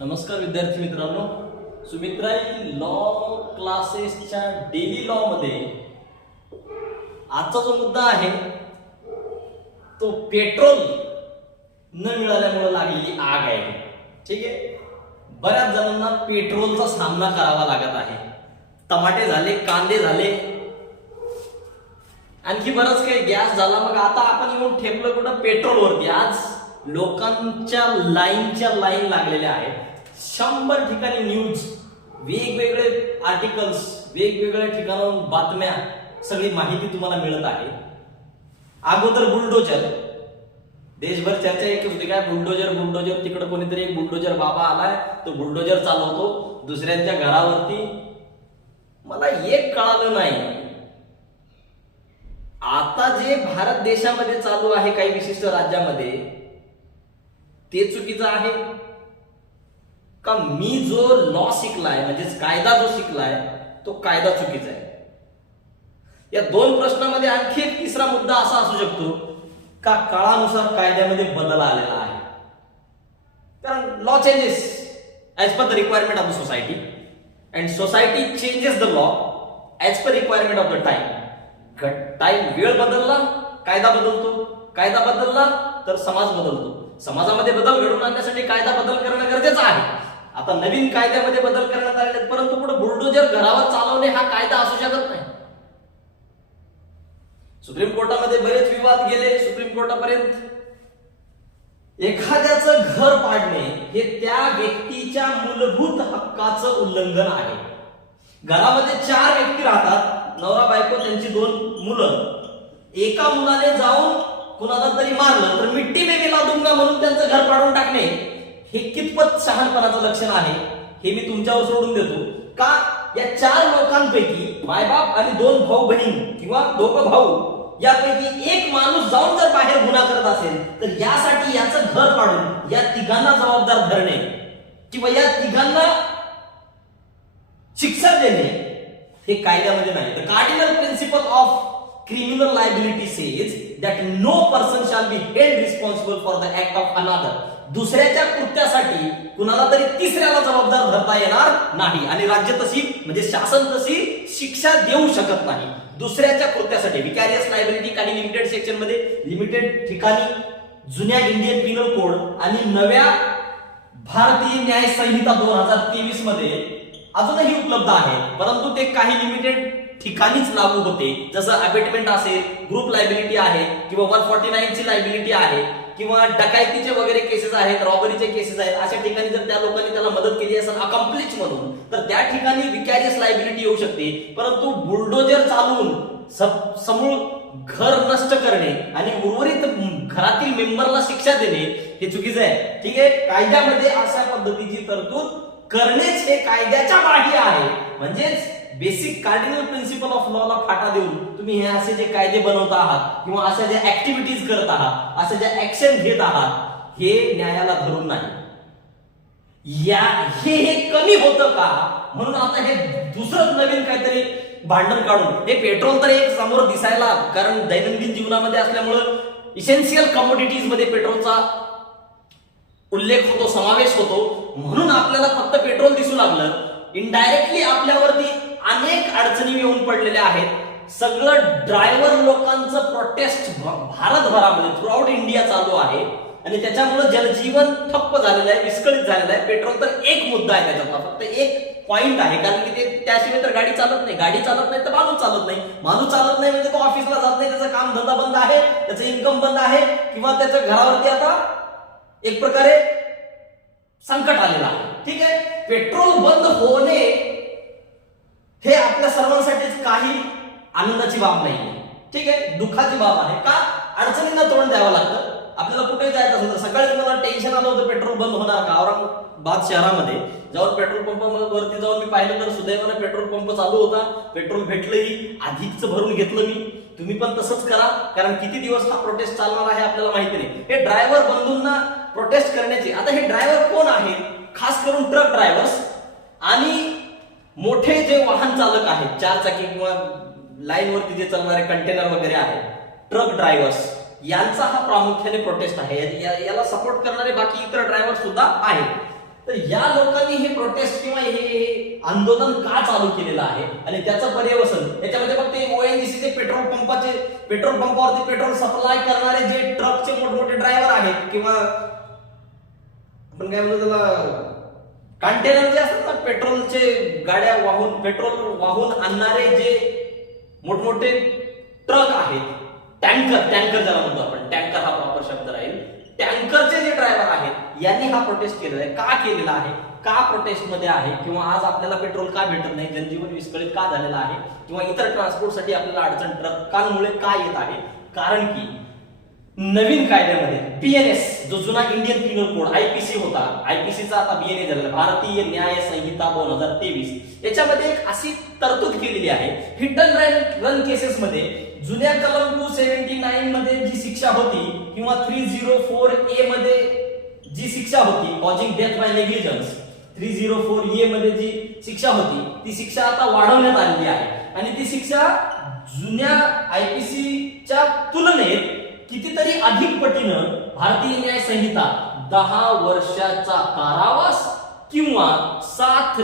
नमस्कार विद्यार्थी मित्रांनो, सुमित्राई लॉ क्लासेसच्या डेली लॉ मध्ये आजचा जो मुद्दा आहे तो पेट्रोल न मिळाल्यामुळे लागलेली आग आहे. ठीक आहे, बऱ्याच जणांना पेट्रोलचा सामना करावा लागत आहे. टमाटे झाले, कांदे झाले, आणखी बरंच काही, गॅस झाला. मग आता आपण येऊन ठेपलं कुठं? पेट्रोलवरती. आज लोकांच्या लाईनच्या लाईन लागलेल्या आहेत. 100 ठिकाणी न्यूज, वेगवेगळे आर्टिकल्स, वेगवेगळ्या ठिकाणाहून बातम्या, सगळी माहिती तुम्हाला मिळत आहे. अगोदर बुलडोजर, देशभर चर्चा एक होती, काय बुलडोजर बुलडोजर. तिकडे कोणीतरी एक बुलडोजर बाबा आलाय, तो बुलडोजर चालवतो दुसऱ्यांच्या घरावरती. मला एक कळालं नाही, आता जे भारत देशामध्ये चालू आहे काही विशिष्ट राज्यामध्ये, ते चुकीचं आहे का मी जो लॉ शिकलाय, म्हणजेच कायदा जो शिकलाय तो कायदा चुकीचा आहे? या दोन प्रश्नामध्ये आणखी एक तिसरा मुद्दा असा असू शकतो का काळानुसार कायद्यामध्ये बदल आलेला आहे. कारण law changes as per the requirement of the society and society changes the law as per requirement of the time. वेळ बदलला, कायदा बदलतो. कायदा बदलला तर समाज बदलतो. समाजामध्ये बदल घडवून आणण्यासाठी कायदा बदल करणं गरजेचं आहे. आता नवीन कायद्यामध्ये बदल करण्यात आले, परंतु पुढे बुलडोजर घरावर चालवणे हा कायदा असू शकत नाही. सुप्रीम कोर्टामध्ये बरेच विवाद गेले, सुप्रीम कोर्टापर्यंत. एखाद्याचं घर पाडणे हे त्या व्यक्तीच्या मूलभूत हक्काचं उल्लंघन आहे. घरामध्ये 4 व्यक्ती राहतात, नवरा बायको, त्यांची 2 मुलं. एका मुलाने जाऊन कुणाला तरी मारलं तर मिट्टी में मिला दूंगा म्हणून त्यांचं घर पाडून टाकणे हे कितपत शहाणपणाचं लक्षण आहे हे मी तुमच्यावर सोडून देतो. का या 4 लोकांपैकी मायबाप आणि 2 भाऊ बहीण किंवा दोघं भाऊ यापैकी एक माणूस जाऊन जर बाहेर गुन्हा करत असेल तर यासाठी याचं घर पाडून या तिघांना जबाबदार धरणे किंवा या तिघांना शिक्षा देणे हे कायद्यामध्ये नाही. The cardinal principle of criminal liability says that no person shall be held responsible for the act of another. दुसऱ्याच्या कृत्यासाठी कुणाला तरी तिसऱ्याला जबाबदार धरता येणार नाही, आणि राज्य तशी म्हणजे शासन तशी शिक्षा देऊ शकत नाही दुसऱ्याच्या कृत्यासाठी. विकॅरियस लायबिलिटी काही लिमिटेड सेक्शन मध्ये, लिमिटेड ठिकाणी जुन्या इंडियन पिनल कोड आणि नव्या भारतीय न्याय संहिता 2023 मध्ये अजूनही उपलब्ध आहे, परंतु ते काही लिमिटेड ठिकाणीच लागू होते. जसं अबेटमेंट असेल, ग्रुप लायबिलिटी आहे, किंवा 149 ची लायबिलिटी आहे, किंवा डकायतीचे वगैरे केसेस आहेत, रॉबरीचे केसेस आहेत. अशा ठिकाणी जर त्या लोकांनी त्याला मदत केली असेल अकम्प्लिश म्हणून, तर त्या ठिकाणी विकॅरियस लायबिलिटी येऊ शकते. परंतु बुलडोजर चालवून समूळ घर नष्ट करणे आणि उर्वरित घरातील मेंबरला शिक्षा देणे हे चुकीचं आहे. ठीक आहे, कायद्यामध्ये अशा पद्धतीची तरतूद करणेच हे कायद्याच्या बाह्य आहे. म्हणजेच basic cardinal principle of law ला फाटा देऊन तुम्ही हे असे जे कायदे बनवत आहात किंवा अशा ज्या ऍक्टिव्हिटीज करत आहात, अशा ज्या ऍक्शन घेत आहात, हे न्यायाला धरून नाही. हे कमी होतं का म्हणून आता हे दुसरं नवीन काहीतरी भांडण काढून हे पेट्रोल तर एक समोर दिसायला, कारण दैनंदिन जीवनामध्ये असल्यामुळं इसेन्शियल कमोडिटीज मध्ये पेट्रोलचा उल्लेख होतो, समावेश होतो, म्हणून आपल्याला फक्त पेट्रोल दिसू लागलं. इनडायरेक्टली आपल्यावरती अनेक अडचणी येऊन पडलेल्या आहेत. सगळं ड्रायव्हर लोकांचं प्रोटेस्ट भारतभरामध्ये थ्रू आउट इंडिया चालू आहे, आणि त्याच्यामुळे जनजीवन ठप्प झालेलं आहे, विस्कळीत झालेलं आहे. पेट्रोल तर एक मुद्दा आहे, त्याच्यातला फक्त एक पॉइंट आहे, कारण की ते त्याशिवाय तर गाडी चालत नाही. गाडी चालत नाही तर माणूस चालत नाही. माणूस चालत नाही म्हणजे तो ऑफिसला जात नाही, त्याचं काम धंदा बंद आहे, त्याचं इन्कम बंद आहे, किंवा त्याच्या घरावरती आता एक प्रकारे संकट आलेलं आहे. ठीक आहे, पेट्रोल बंद होणे हे आपल्या सर्वांसाठीच काही आनंदाची बाब नाही. ठीक आहे, दुःखाची बाब आहे. का? अडचणींना तोंड द्यावं लागतं. आपल्याला कुठे जायचं असेल तर सकाळीच मला टेन्शन आलं होतं पेट्रोल बंद होणार का. औरंगाबाद शहरामध्ये जाऊन पेट्रोल पंपावरती जाऊन मी पाहिलं तर सुदैवाने पेट्रोल पंप चालू होता. पेट्रोल भेटलंही, आधीच भरून घेतलं मी. तुम्ही पण तसंच करा, कारण किती दिवस हा प्रोटेस्ट चालणार आहे आपल्याला माहिती नाही. हे ड्रायव्हर बंधूंना प्रोटेस्ट करण्याचे, आता हे ड्रायव्हर कोण आहेत? खास करून ट्रक ड्रायव्हर्स आणि मोठे जे वाहन चालक आहेत, 4 चाकी किंवा लाईनवरती जे चालणारे कंटेनर वगैरे आहेत, ट्रक ड्रायव्हर्स, यांचा हा प्रामुख्याने प्रोटेस्ट आहे. याला सपोर्ट करणारे बाकी इतर ड्रायव्हर सुद्धा आहेत. तर या लोकांनी हे प्रोटेस्ट किंवा हे आंदोलन का चालू केलेलं आहे आणि त्याचं पर्यवसन याच्यामध्ये फक्त ओएनजीसीचे पेट्रोल पंपावरती पेट्रोल सप्लाय करणारे जे ट्रकचे मोठमोठे ड्रायव्हर आहेत किंवा आपण काय म्हणतो त्याला कंटेनर जे असतात ना पेट्रोलचे गाड्या वाहून पेट्रोल वाहून आणणारे जे मोठमोठे ट्रक आहेत टँकर ज्याला म्हणतो आपण टँकर हा प्रॉपर शब्द राहील टँकरचे जे ड्रायव्हर आहेत यांनी हा प्रोटेस्ट केलेला आहे का केलेला आहे का प्रोटेस्ट मध्ये आहे किंवा आज आपल्याला पेट्रोल का भेटत नाही जनजीवन विस्कळीत का झालेलं आहे किंवा इतर ट्रान्सपोर्टसाठी आपल्याला अडचण ट्रकांमुळे का येत आहे कारण की नवीन कायद्यामध्ये पीएनएस जो जुना इंडियन पिनल कोड आयपीसी होता आयपीसीचा आता बीएनए झालेला भारतीय न्याय संहिता 2023 याच्यामध्ये एक अशी तरतूद केलेली आहे हिट अँड रन केसेस मध्ये जुन्या कलम 279 मध्ये जी शिक्षा होती किंवा 304A मध्ये जी शिक्षा होती causing death by negligence 304A मध्ये जी शिक्षा होती ती शिक्षा आता वाढवण्यात आलेली आहे आणि ती शिक्षा जुन्या आयपीसीच्या तुलनेत कितीतरी अधिक पटीनं भारतीय न्याय संहिता 10 वर्षाचा कारावास किंवा 7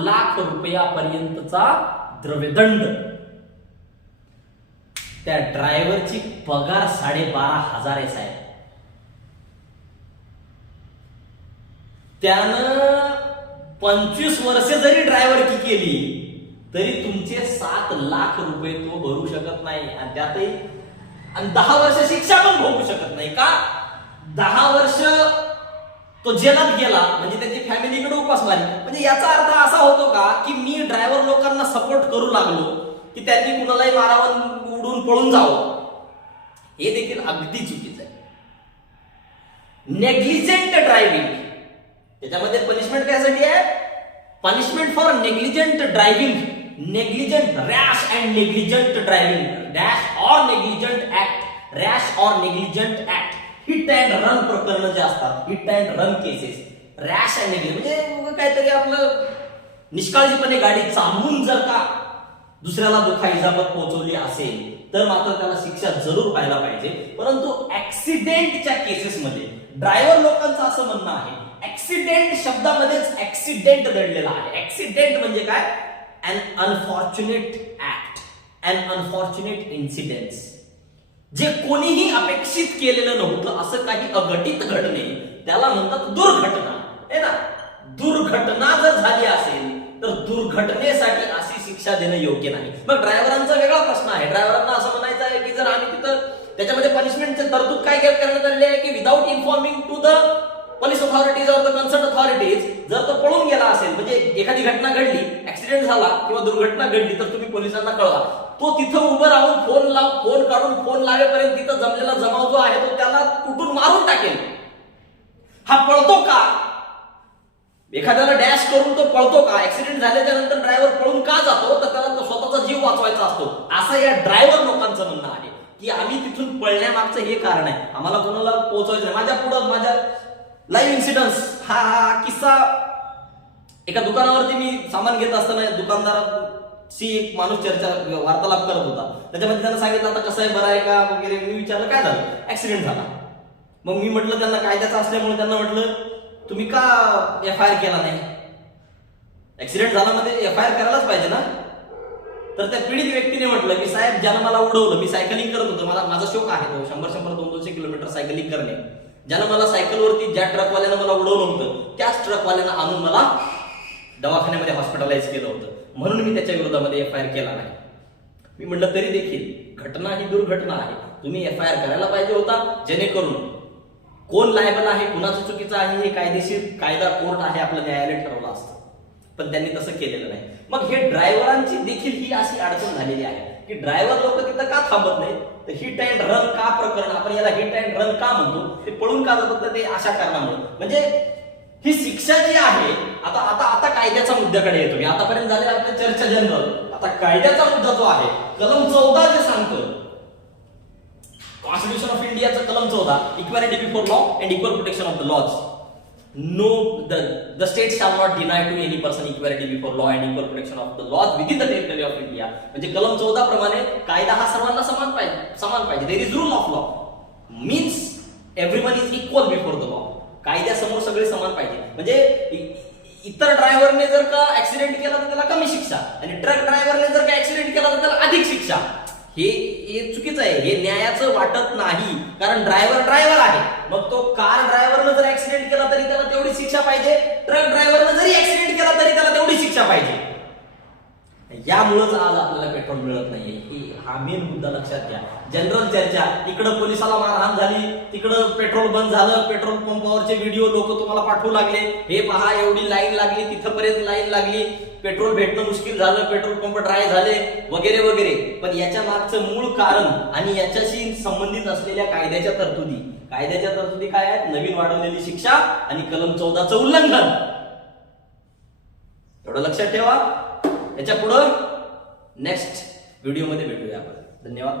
लाख रुपयापर्यंतचा द्रव्यदंड त्या ड्रायव्हरची पगार 12,500 आहे साहेब त्यानं 25 वर्ष जरी ड्रायव्हरकी केली तरी तुमचे 7 लाख रुपये तो भरू शकत नाही आणि त्यातही 10 वर्ष शिक्षा पण भोगू शकत नाही का 10 वर्ष तो जेलात गेला म्हणजे त्याची फॅमिलीकडे उपासमारी म्हणजे याचा अर्थ असा होतो का की मी ड्रायव्हर लोकांना सपोर्ट करू लागलो की त्यांनी कुणालाही मारावं उडून पळून जावं हे देखील अगदी चुकीचं आहे नेग्लिजेंट ड्रायव्हिंग त्याच्यामध्ये पनिशमेंट कशासाठी आहे punishment for negligent driving negligent rash and negligent driving rash or negligent act hit and run प्रकरण जे असतात hit and run cases rash and negligent म्हणजे काहीतरी आपलं निष्काळजीपणे गाडी चालवून जर का दुसऱ्याला दुःखा इजापत पोहोचवली असेल तर मात्र त्याला शिक्षा जरूर व्हायला पाहिजे परंतु ऍक्सिडेंटच्या केसेसमध्ये ड्रायव्हर लोकांचं असं म्हणणं आहे ऍक्सिडेंट शब्दामध्येच ऍक्सिडेंट दडलेला आहे ऍक्सिडेंट म्हणजे काय अन अनफॉर्च्युनेट ऍक्ट अन अनफॉर्च्युनेट इन्सिडेंट्स जे कोणीही अपेक्षित केलेलं नव्हतं असं काही अघटित घडणे त्याला म्हणतात दुर्घटना है ना दुर्घटना जर झाली असेल तर दुर्घटनेसाठी अशी शिक्षा देणं योग्य नाही मग ड्रायव्हरांचा वेगळा प्रश्न आहे ड्रायव्हरांना असं म्हणायचं आहे की जर आम्ही तिथं त्याच्यामध्ये पनिशमेंटचे तरतूद काय करण्यात आलेली आहे की without informing to the police authorities or the concern authorities जर तो पळून गेला असेल म्हणजे एखादी घटना घडली ऍक्सिडेंट झाला किंवा दुर्घटना घडली तर तुम्ही पोलिसांना कळवा तो तिथं उभं राहून फोन काढून फोन लावेपर्यंत तिथं जमलेला जमाव जो आहे तो त्याला कुठून मारून टाकेल हा पळतो का एखाद्याला डॅश करून तो पळतो का ऍक्सिडेंट झाल्याच्या नंतर ड्रायव्हर पळून का जातो तर त्याला स्वतःचा जीव वाचवायचा असतो असं या ड्रायव्हर लोकांचं म्हणणं आहे की आम्ही तिथून पळण्यामागचं हे कारण आहे आम्हाला कोणाला पोहोचवायचं नाही माझ्या पुढं माझ्या लाईव्ह इन्सिडन्स हा किस्सा एका दुकानावरती मी सामान घेत असताना दुकानदाराशी एक माणूस वार्तालाप करत होता त्याच्यामध्ये त्यांना सांगितलं आता कसं आहे बरं आहे का वगैरे मी विचारलं काय झालं ऍक्सिडेंट झाला मग मी म्हटलं त्यांना कायद्याचं असल्यामुळे त्यांना म्हटलं तुम्ही का FIR केला नाही ऍक्सिडेंट झाला मध्ये FIR करायलाच पाहिजे ना तर त्या पीडित व्यक्तीने म्हटलं की साहेब ज्यानं मला उडवलं मी सायकलिंग करत होतो माझा शौक आहे तो 100-200 किलोमीटर सायकलिंग करणे ज्यानं मला सायकलवरती ज्या ट्रकवाल्यानं मला उडवलं होतं त्याच ट्रकवाल्यानं आणून मला दवाखान्यामध्ये हॉस्पिटलाइज केलं होतं म्हणून मी त्याच्या विरोधामध्ये FIR केला नाही मी म्हटलं तरी देखील घटना ही दुर्घटना आहे तुम्ही FIR करायला पाहिजे होता जेणेकरून कोण लायबल आहे कुणाचं चुकीचं आहे हे कायदेशीर कायदा कोर्ट आहे आपलं न्यायालय ठरवलं असतं पण त्यांनी तसं केलेलं नाही मग हे ड्रायव्हरांची देखील ही अशी अडचण झालेली आहे की ड्रायव्हर लोक तिथं का थांबत नाही तर हिट अँड रन का प्रकरण आपण याला हिट अँड रन का म्हणतो ते पळून का जातात तर ते अशा कारणामुळे म्हणजे ही शिक्षा जी आहे आता आता आता कायद्याच्या मुद्द्याकडे येतो मी आतापर्यंत झाले आपल्या चर्चा जनरल आता कायद्याचा मुद्दा जो आहे कलम 14 जे सांगतं कॉन्स्टिट्यूशन ऑफ इंडियाचं कलम 14 equality before law and equal protection of the laws no the state shall not deny to any person equality before law and equal protection of the laws within the territory of India म्हणजे कलम 14 प्रमाणे कायदा हा सर्वांना समान पाहिजे there is rule of law means everyone is equal before the law कायद्यासमोर सगळे समान पाहिजे. म्हणजे इतर ड्रायव्हरने जर का ऍक्सिडेंट केला तर त्याला कमी शिक्षा आणि ट्रक ड्रायव्हरने जर का ऍक्सिडेंट केला तर त्याला अधिक शिक्षा. हे चुकीचं आहे, हे न्यायाचं वाटत नाही. कारण ड्रायव्हर आहे, मग तो कार ड्रायव्हरनं जर ऍक्सिडेंट केला तरी त्याला तेवढी शिक्षा पाहिजे, ट्रक ड्रायव्हरनं जरी ऍक्सिडेंट केला तरी त्याला तेवढी शिक्षा पाहिजे. यामुळेच आज आपल्याला पेट्रोल मिळत नाहीये, हा मेन मुद्दा लक्षात घ्या. जनरल चर्चा, इकडं पोलिसाला मारहाण झाली, तिकडं पेट्रोल बंद झालं, पेट्रोल पंपावरचे व्हिडिओ लोक तुम्हाला पाठवू लागले, हे पहा एवढी लाईन लागली, तिथपर्यंत लाईन लागली, पेट्रोल भेटणं मुश्किल झालं, पेट्रोल पंप ड्राय झाले वगैरे वगैरे. पण याच्या मागचं मूळ कारण आणि याच्याशी संबंधित असलेल्या कायद्याच्या तरतुदी काय आहेत? नवीन वाढवलेली शिक्षा आणि कलम 14चं उल्लंघन. एवढं लक्षात ठेवा. याच्या पुढं नेक्स्ट व्हिडिओमध्ये भेटूया आपण. धन्यवाद.